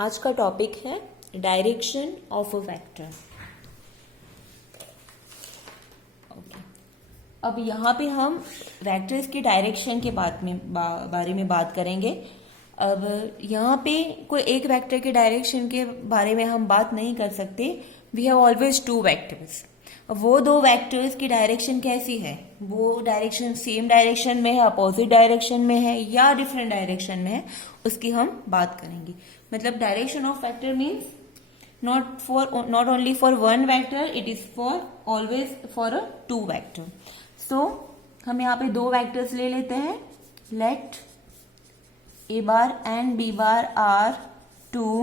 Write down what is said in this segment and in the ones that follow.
आज का टॉपिक है डायरेक्शन ऑफ अ वेक्टर। अब यहाँ पे हम वेक्टर्स की डायरेक्शन के बारे में बात करेंगे। अब यहाँ पे कोई एक वेक्टर के डायरेक्शन के बारे में हम बात नहीं कर सकते। We have always two vectors. वो दो वेक्टर्स की डायरेक्शन कैसी है, वो डायरेक्शन सेम डायरेक्शन में है, अपोजिट डायरेक्शन में है या डिफरेंट डायरेक्शन में है, उसकी हम बात करेंगे। मतलब direction of vector means not only for one vector, it is for always for a two vector. So हम यहाँ पे दो वेक्टर्स ले लेते हैं। Let a bar and b bar are two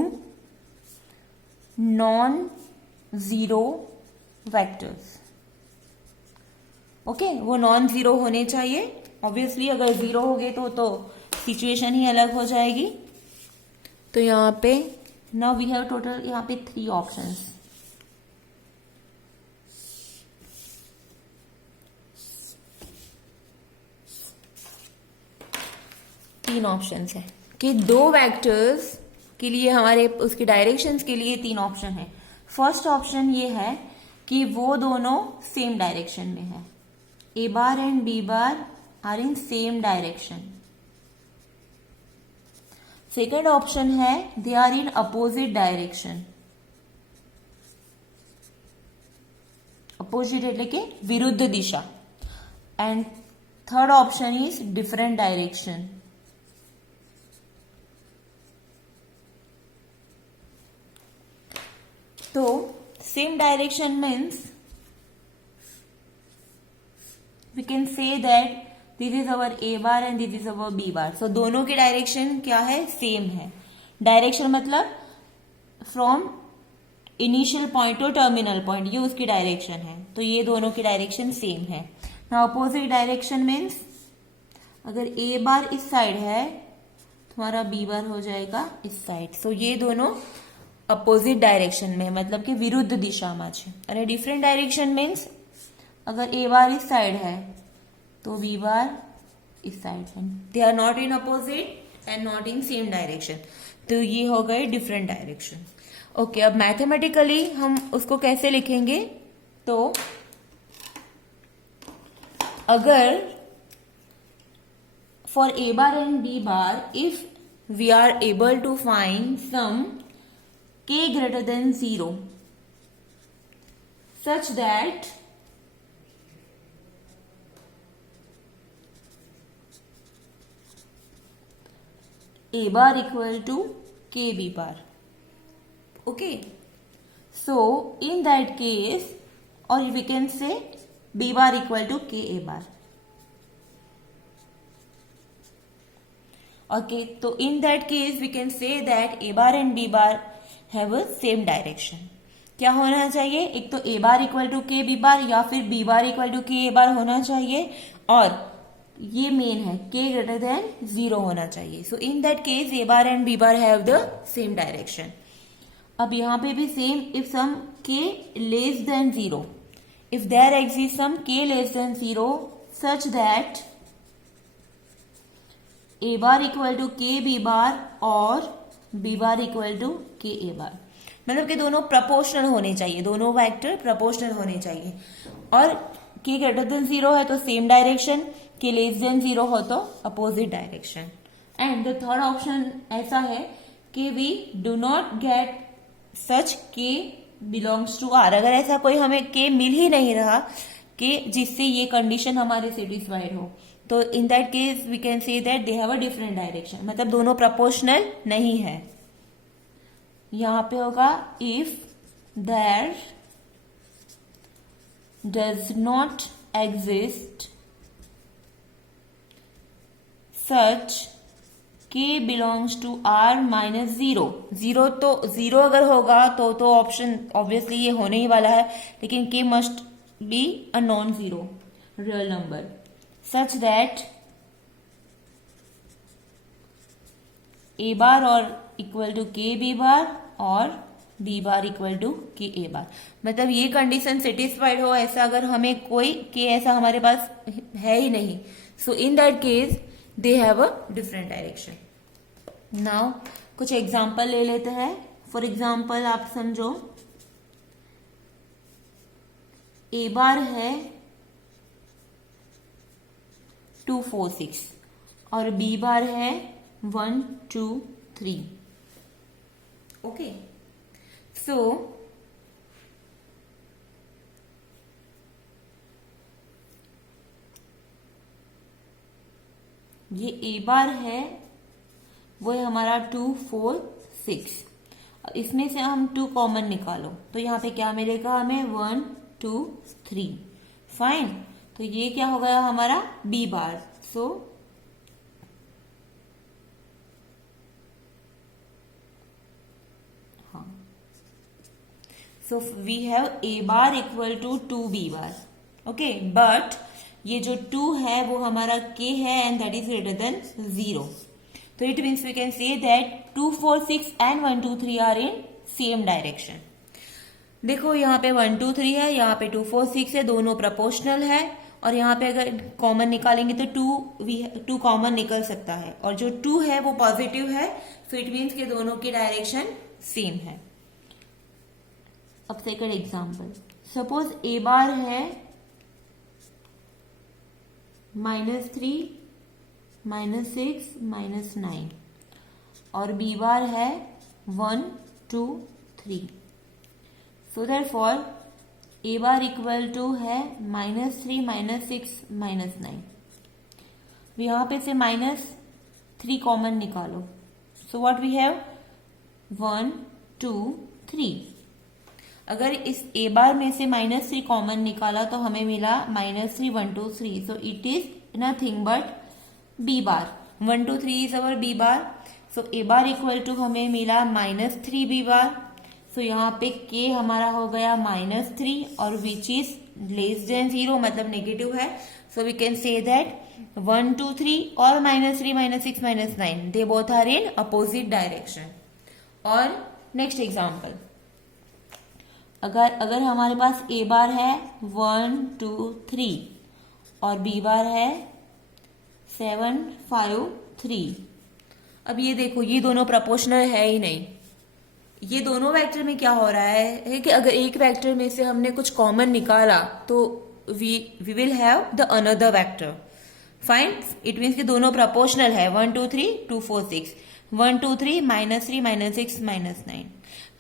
non-zero vectors. Okay, वो नॉन जीरो होने चाहिए। ऑब्वियसली अगर जीरो हो गए तो सिचुएशन ही अलग हो जाएगी। तो यहाँ पे नाउ वी हैव टोटल यहाँ पे 3 ऑप्शंस। तीन ऑप्शंस है कि दो वेक्टर्स के लिए हमारे उसकी डायरेक्शंस के लिए 3 ऑप्शन है। फर्स्ट ऑप्शन ये है कि वो दोनों सेम डायरेक्शन में है। A bar and b bar are in same direction. Second option है they are in opposite direction. Opposite એટલે કે વિરુદ્ધ દિશા। And third option is different direction. तो same direction means we can say that this is our a bar and this is our b bar. So दोनों की direction क्या है, same है। डायरेक्शन मतलब from initial point to terminal point, ये उसकी direction है। तो ये दोनों की डायरेक्शन सेम है ना। अपोजिट डायरेक्शन मीन्स अगर ए बार इस साइड है तुम्हारा बी बार हो जाएगा इस साइड। सो ये दोनों अपोजिट डायरेक्शन में, मतलब कि विरुद्ध दिशाમાં છે। અને डिफरेंट डायरेक्शन मीन्स अगर ए बार इस साइड है तो बी बार इस साइड है। They are not in opposite and not in same direction. तो ये हो गए डिफरेंट डायरेक्शन। ओके, अब मैथमेटिकली हम उसको कैसे लिखेंगे? तो अगर for a bar and b bar if we are able to find some k greater than 0 such that a bar equal to k b bar. Okay, so in that case, or we can say b bar equal to k a bar. Okay, so in that case we can say that a bar and b bar have a same direction. क्या होना चाहिए? एक तो ए bar equal to k b बार या फिर B bar equal to के a बार होना चाहिए, और ये मेन है के ग्रेटर देन 0 होना चाहिए। So in that case a bar and b bar have the same direction. अब यहां पे भी same, if some k less than 0, if there exist some k less than 0 such that a bar equal to k b bar और b bar equal to के a बार, मतलब कि दोनों proportional होने चाहिए, दोनों वेक्टर प्रोपोर्शनल होने चाहिए। और के ग्रेटर देन 0 है तो same direction, k less than 0 हो तो opposite direction. And the third option ऐसा है कि we do not get such k belongs to are. अगर ऐसा कोई हमें के मिल ही नहीं रहा कि जिससे ये कंडीशन हमारे सेटिस्फाइड हो, तो in that case we can say that they have a different direction, मतलब दोनों प्रोपोर्शनल नहीं है। यहां पे होगा if there does not exist such k belongs to are minus 0। 0 तो 0 अगर होगा तो ऑप्शन ऑब्वियसली ये होने ही वाला है, लेकिन के must be a non zero real number such that a bar or equal to k b bar और b bar equal to k a bar। मतलब ये कंडीशन सेटिस्फाइड हो, ऐसा अगर हमें कोई k ऐसा हमारे पास है ही नहीं, so in that case they have a different direction. Now कुछ एग्जाम्पल ले लेते हैं। फॉर एग्जाम्पल आप समझो ए बार है 2 4 6 और बी बार है 1 2 3। ओके, सो ये ए बार है, वो है हमारा 2 4 6। इसमें से हम 2 कॉमन निकालो तो यहाँ पे क्या मिलेगा हमें 1 2 3। फाइन, तो ये क्या हो गया हमारा बी बार। सो हाँ, so we have a bar equal to 2 b bar. Okay, but ये जो 2 है वो हमारा k है and that is greater than 0। तो it means we can say that 2 4 6 and 1 2 3 are in same direction. देखो यहाँ पे 1 2 3 है, यहाँ पे 2 4 6 है, दोनों प्रोपोर्शनल है। और यहाँ पे अगर कॉमन निकालेंगे तो 2 कॉमन निकल सकता है और जो 2 है वो पॉजिटिव है, सो इट मीन्स के दोनों की डायरेक्शन सेम है। अब सेकंड एग्जांपल, सपोज ए बार है -3 -6 -9 और बी बार है 1 2 3। So therefore a bar equal to है -3 -6 -9। यहां पे से -3 कॉमन निकालो, सो व्हाट वी हैव 1 2 3। अगर इस ए बार में से -3 कॉमन निकाला तो हमें मिला -3 1 2 3। So it is nothing but b bar. 1 2 3 is our b bar. So a bar equal to हमें मिला -3 बी बार। सो यहाँ पे k हमारा हो गया -3 और विच इज लेस देन 0 मतलब नेगेटिव है। So we can say that 1 2 3 और -3 -6 -9 they both are in opposite direction. और नेक्स्ट एग्जाम्पल, अगर हमारे पास ए बार है 1 2 3 और बी बार है 7 5 3। अब ये देखो, ये दोनों प्रोपोर्शनल है ही नहीं। ये दोनों वेक्टर में क्या हो रहा है कि अगर एक वेक्टर में से हमने कुछ कॉमन निकाला तो we will have the another vector. Fine, it means कि दोनों प्रोपोर्शनल है। 1 2 3 2 4 6 1 2 3 -3 -6 -9।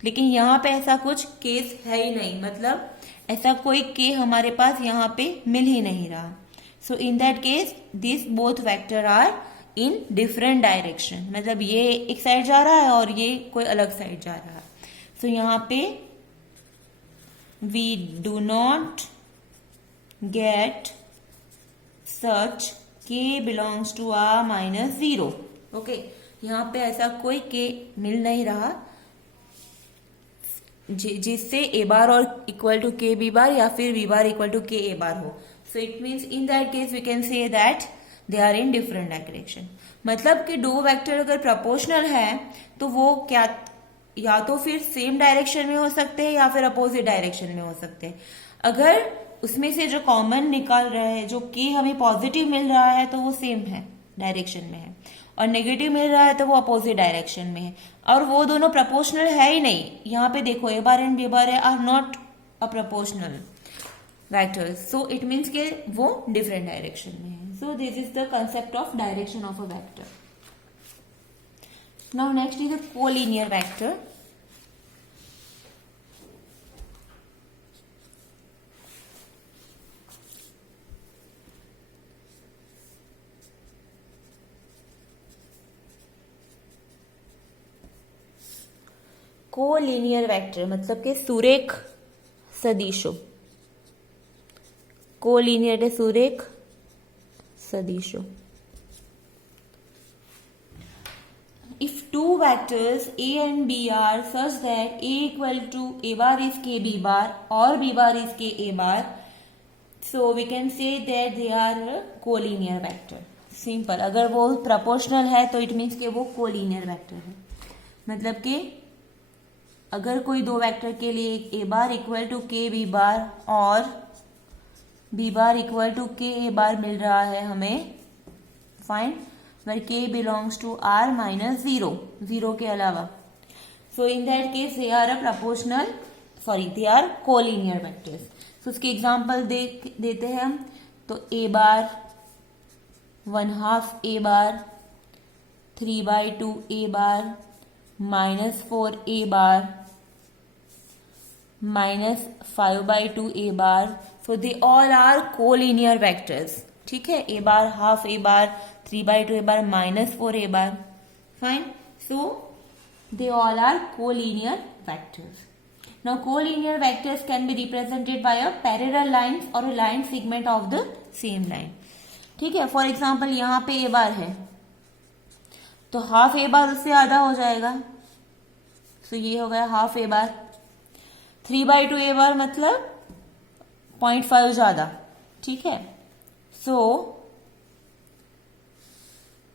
लेकिन यहाँ पे ऐसा कुछ केस है ही नहीं, मतलब ऐसा कोई के हमारे पास यहाँ पे मिल ही नहीं रहा। So in that case this both vector are in different direction, मतलब ये एक साइड जा रहा है और ये कोई अलग साइड जा रहा है। सो यहाँ पे we do not get such k belongs to r -0। Okay, यहाँ पे ऐसा कोई k मिल नहीं रहा जिससे ए बार और इक्वल टू के बी बार या फिर बी बार इक्वल टू के ए बार हो। So it means in that case we can say that they are in different direction. मतलब कि दो वेक्टर अगर प्रोपोर्शनल है तो वो क्या या तो फिर सेम डायरेक्शन में हो सकते हैं या फिर अपोजिट डायरेक्शन में हो सकते हैं। अगर उसमें से जो कॉमन निकाल रहा है, जो के हमें पॉजिटिव मिल रहा है तो वो सेम है डायरेक्शन में है, और नेगेटिव मिल रहा है तो वो अपोजिट डायरेक्शन में है, और वो दोनों प्रोपोर्शनल है ही नहीं। यहाँ पे देखो a bar and b bar are not a proportional vectors, so it means के वो डिफरेंट डायरेक्शन में है। So this is the concept of direction of a vector. Now next is a collinear vector. Collinear vector मतलब के सुरेख सदिशो। Collinear सुरेख सदिशो। If two vectors A and B are such that A equal to A bar is K B bar or B bar is K A bar, so we can say that they are a collinear vector. Simple. अगर वो proportional है तो it means कि वो collinear vector है। मतलब कि अगर कोई दो वेक्टर के लिए A bar equal to k b bar और B बार इक्वल टू के ए बार मिल रहा है हमें, fine, where k belongs to r minus 0, 0 के अलावा. So in that case they are a proportional, they are collinear vectors. So उसके example देते हैं हम. तो a bar, 1/2 a bar, 3/2 a bar, -4 a bar, -5/2 a bar. So they all are collinear vectors. ठीक है, a bar, 1/2 a bar, 3/2 a bar, -4 a bar. Fine. So they all are collinear vectors. Now collinear vectors can be represented by a parallel lines or a line segment of the same line. ठीक है, for example यहाँ पे a बार है तो 1/2 a बार उससे आधा हो जाएगा. So ये हो गया 1/2 a बार. 3/2 a बार मतलब 0.5 ज्यादा. ठीक है, सो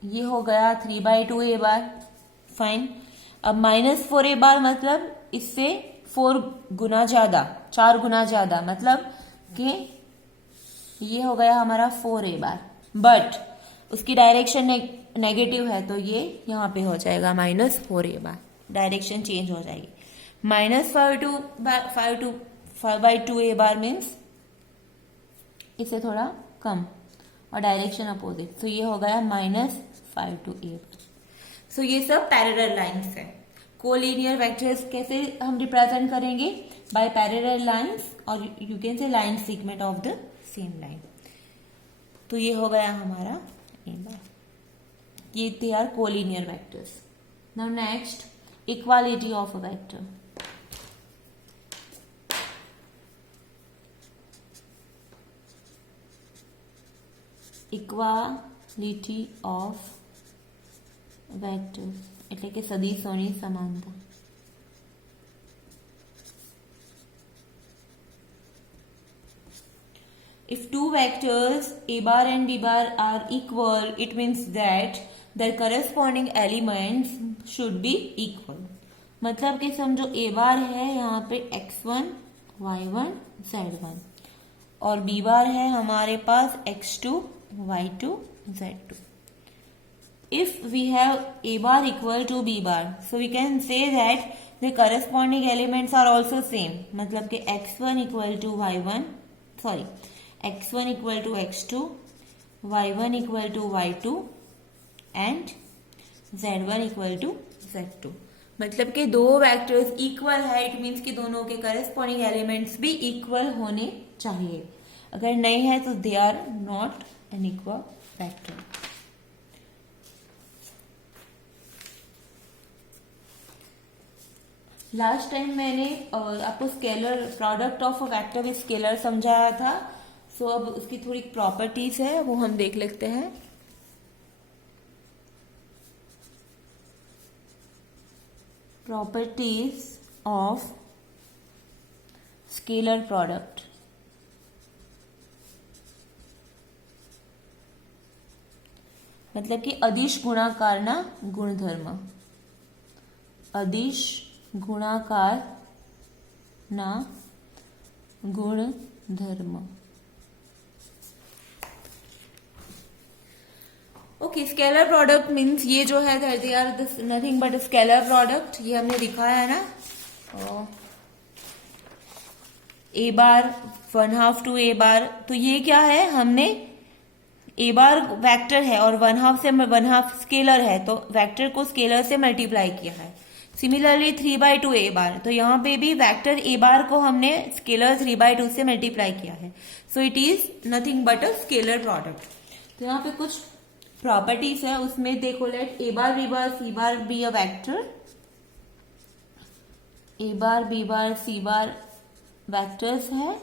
ये हो गया 3/2 a बार. फाइन. अब -4 a बार मतलब इससे 4 गुना ज्यादा, 4 गुना ज्यादा, मतलब कि ये हो गया हमारा 4 a बार. बट उसकी डायरेक्शन नेगेटिव है तो ये यहाँ पे हो जाएगा -4 a बार. डायरेक्शन चेंज हो जाएगी. -5/2 a बार मीन्स इससे थोड़ा कम और डायरेक्शन अपोजिट. तो ये हो गया -5/2 a. सो ये सब पैरेलल लाइंस है. कोलिनियर वेक्टर्स कैसे हम रिप्रेजेंट करेंगे? बाय पैरेलल लाइंस और you can say line segment of the same line. तो ये हो गया हमारा a बार. ये they are collinear vectors. Now next, equality of a vector. Equality of vectors એટલે કે સદિશોની સમાનતા. If two vectors a bar and b bar are equal, it means that their corresponding elements should be equal. मतलब कि समझो a बार है यहाँ पे x1, y1, z1 और b बार है हमारे पास x2, y2, z2. If we have a bar equal to b bar, so we can say that the corresponding elements are also same. मतलब कि x1 equal to y1, x1 equal to x2, y1 equal to y2 and z1 equal to z2. मतलब कि दो vectors equal है, it means कि दोनों के corresponding elements भी इक्वल होने चाहिए. अगर नहीं है तो they are not an equal vector. Last time मैंने आपको scalar product of a vector with scalar समझाया था. सो अब उसकी थोड़ी प्रॉपर्टीज है वो हम देख लेते हैं. Properties of scalar product. मतलब कि अदिश गुणाकार ना गुणधर्म. अदिश गुणाकार ना गुणधर्म. ओके, स्केलर प्रोडक्ट मीन्स ये जो है they are nothing but scalar product. ये हमने दिखाया है ना. A bar 1/2 to a bar. तो ये क्या है, हमने ए बार वेक्टर है और 1/2 से 1/2 स्केलर है तो वेक्टर को स्केलर से मल्टीप्लाई किया है. सिमिलरली 3/2 ए बार, तो यहाँ पे भी वेक्टर ए बार को हमने स्केलर 3/2 से मल्टीप्लाई किया है. So it is nothing but a scalar product. तो यहाँ पे कुछ प्रॉपर्टीज है, उसमें देखो, let a bar b bar c bar be a vector. A bar b bar c bar vectors है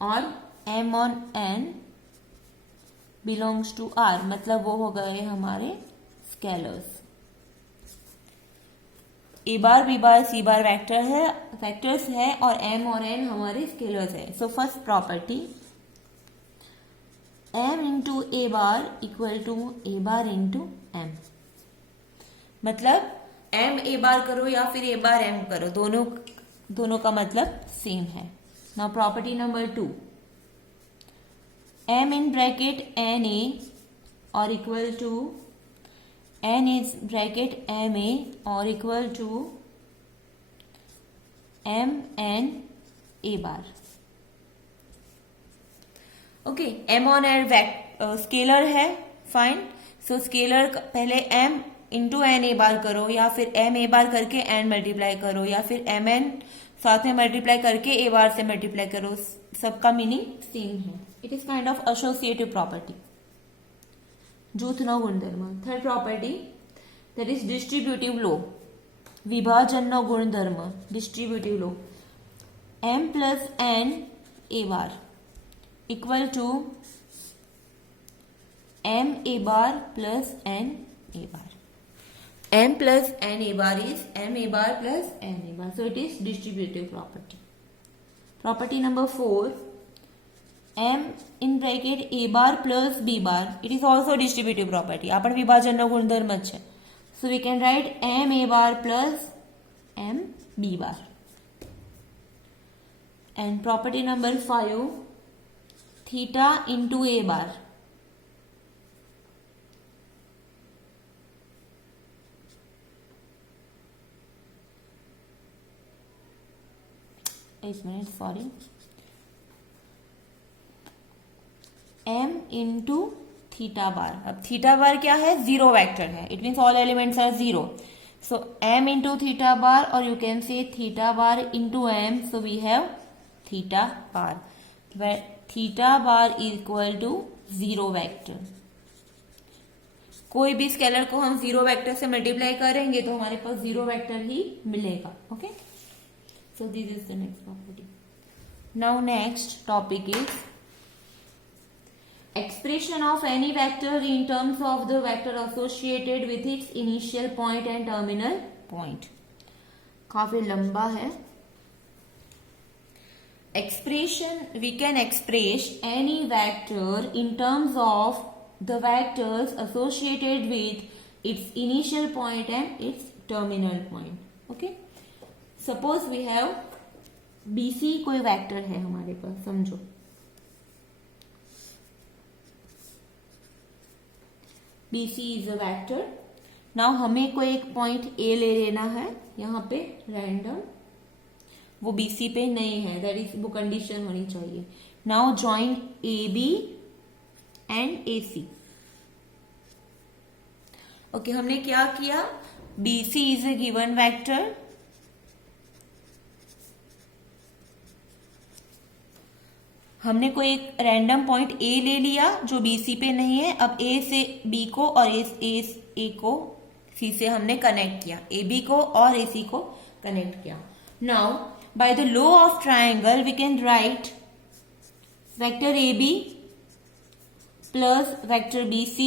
और m on n belongs to r, मतलब वो हो गए हमारे scalars. A bar b bar c bar vectors है और m और एन हमारे स्केलर्स है. So first property, m into a bar equal to a bar into m. मतलब m ए बार करो या फिर ए बार m करो, दोनों का मतलब सेम है. Now property number 2, m in bracket n a or equal to n is bracket ma or equal to m n a bar. Okay, m on air scalar है, fine. So scalar पहले m into N A bar करो, या फिर m a बार करके n multiply करो, या फिर m n साथ में मल्टीप्लाई करके ए बार से मल्टीप्लाई करो. सबका मीनिंग सेम है. It is kind of associative property, जूथनो गुणधर्म. Third property, that is distributive law, विभाजन गुणधर्म, distributive law. m plus n a bar equal to m a bar plus n a bar. m plus n a bar is m a bar plus n a bar. So it is distributive property. Property number 4, m in bracket a bar plus b bar. It is also distributive property. आपण विभाजन નો ગુણધર્મ છે. So we can write m a bar plus m b bar. And property number 5, theta into a bar. एक minute, sorry. m into theta bar. अब theta bar क्या है? Zero vector है. It means all elements are zero. So m into theta bar, और you can say theta bar into m. So we have theta bar, where theta bar equal to zero vector. कोई भी scalar को हम zero vector से multiply करेंगे तो हमारे पास zero vector ही मिलेगा. Okay, so this is the next property. Now next topic is expression of any vector in terms of the vector associated with its initial point and terminal point. काफी लंबा है. Expression, we can express any vector in terms of the vectors associated with its initial point and its terminal point. Okay, suppose we have BC कोई vector है हमारे पास, समझो. BC is a vector. Now हमें कोई एक point A ले लेना है यहाँ पे रैंडम. वो BC पे नहीं है, दैट इज वो कंडीशन होनी चाहिए. Now join AB and AC. Okay, हमने क्या किया? BC is a given vector. हमने कोई एक रैंडम पॉइंट A ले लिया जो BC पे नहीं है. अब A से B को और A को C से हमने कनेक्ट किया, AB को और AC को कनेक्ट किया. Now by the law of triangle we can write vector AB plus vector BC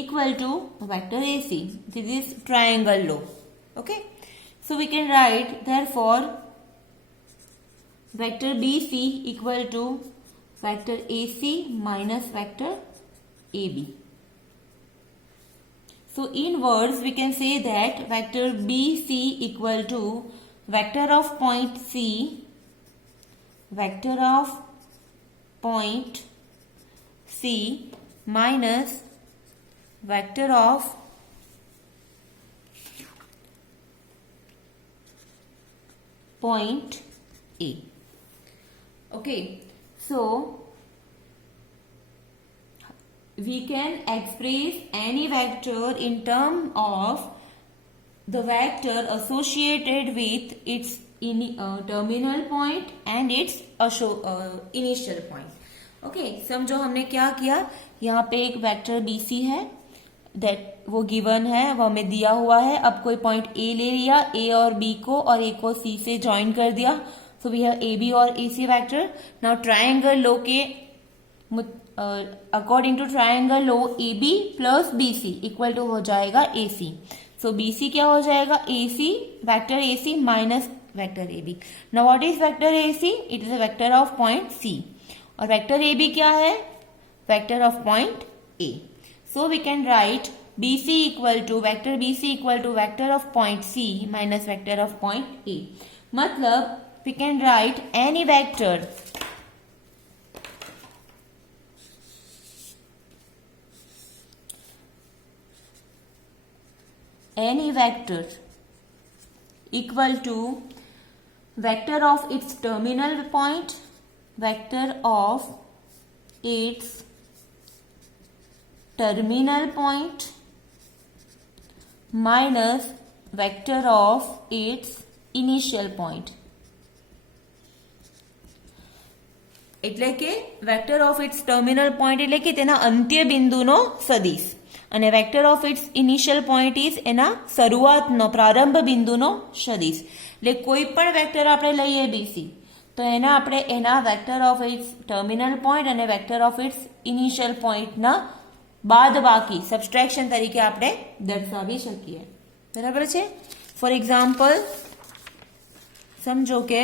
equal to vector AC. This is triangle law. Okay, so we can write therefore vector BC equal to vector AC minus vector AB. So in words we can say that vector BC equal to vector of point C, vector of point C minus vector of point A. Okay, so we can express any vector in terms of the vector associated with its terminal point and its initial point. Okay, समझो हमने क्या किया. यहाँ पे एक vector BC है, that वो given है, वो हमें दिया हुआ है. अब कोई पॉइंट A ले लिया, A और B को, और A को C से ज्वाइन कर दिया. सो वी हैव AB और AC vector. Now triangle law के according to triangle law AB plus BC equal to हो जाएगा AC. सो BC क्या हो जाएगा? AC, vector AC minus vector AB. Now what is vector AC? It is a vector of point C. और vector AB क्या है? Vector of point A. So we can write BC equal to vector BC equal to vector of point C minus vector of point A. मतलब we can write any vector any vector equal to vector of its terminal point, vector of its terminal point minus vector of its initial point. એટલે કે vector of its terminal point એટલે કે તેના અંત્ય બિંદુનો સદિશ અને vector of its initial point is એના શરૂઆતનો પ્રારંભ બિંદુનો સદિશ. એટલે કોઈ પણ વેક્ટર આપણે લઈએ બીસી તો એના આપણે એના vector of its terminal point અને વેક્ટર ઓફ ઇટ્સ ઇનિશિયલ પોઈન્ટના બાદ બાકી સબસ્ટ્રેક્શન તરીકે આપણે દર્શાવી શકીએ. બરાબર છે. ફોર એક્ઝામ્પલ સમજો કે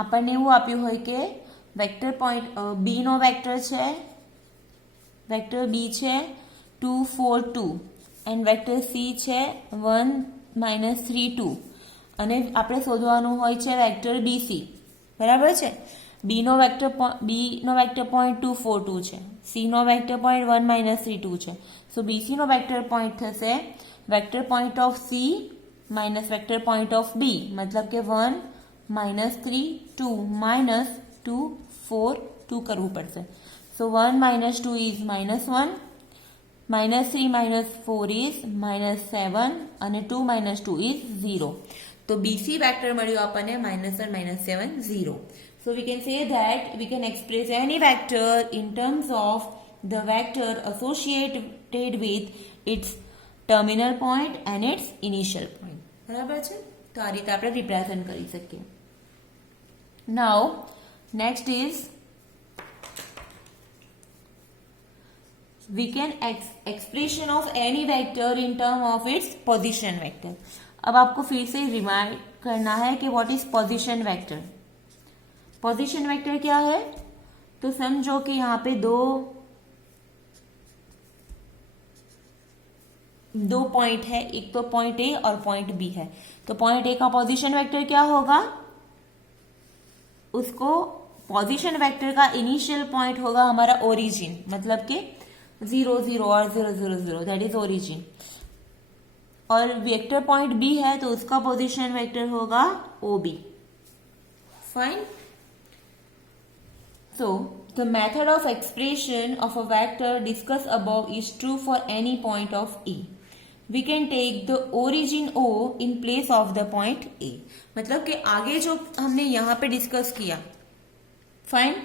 આપણને એવું આપ્યું હોય કે વેક્ટર પોઈન્ટ બી નો વેક્ટર છે, વેક્ટર બી છે 2 4 2 એન્ડ વેક્ટર સી છે 1 -3 2 અને આપણે શોધવાનું હોય છે વેક્ટર બીસી. બરાબર છે. બી નો વેક્ટર પોઈન્ટ 2 4 2 છે, સી નો વેક્ટર પોઈન્ટ 1 -3 2 છે. સો બીસી નો વેક્ટર પોઈન્ટ થશે vector point of C minus vector point of B, મતલબ કે 1 -3 2 -2 4 2 કરવું પડશે. સો 1 -2 ઇઝ -1, -3 -4 ઇઝ -7 અને 2 -2 ઇઝ 0. તો બીસી વેક્ટર મળ્યું આપણને -1 -7 0. So we can say that we can express any vector in terms of the vector associated with its terminal point and its initial point. બરાબર છે. તો આ રીતે આપણે રિપ્રેઝન્ટ કરી શકીએ. Now next is we can expression of any vector in term of its position vector. अब आपको फिर से रिमाइंड करना है कि what is position vector. Position vector क्या है? तो समझो कि यहाँ पे दो पॉइंट है, एक तो पॉइंट ए और पॉइंट बी है. तो पॉइंट ए का पोजीशन वेक्टर क्या होगा? उसको पोजीशन वेक्टर का इनिशियल पॉइंट होगा हमारा ओरिजिन, मतलब कि 0 0 और 0 0 0, दैट इज ओरिजिन. और वेक्टर पॉइंट बी है तो उसका पोजीशन वेक्टर होगा O B. Fine. So the method of expression of a vector discussed above is true for any point of E. We can take the origin O in place of the point A. मतलब कि आगे जो हमने यहाँ पे discuss किया, fine,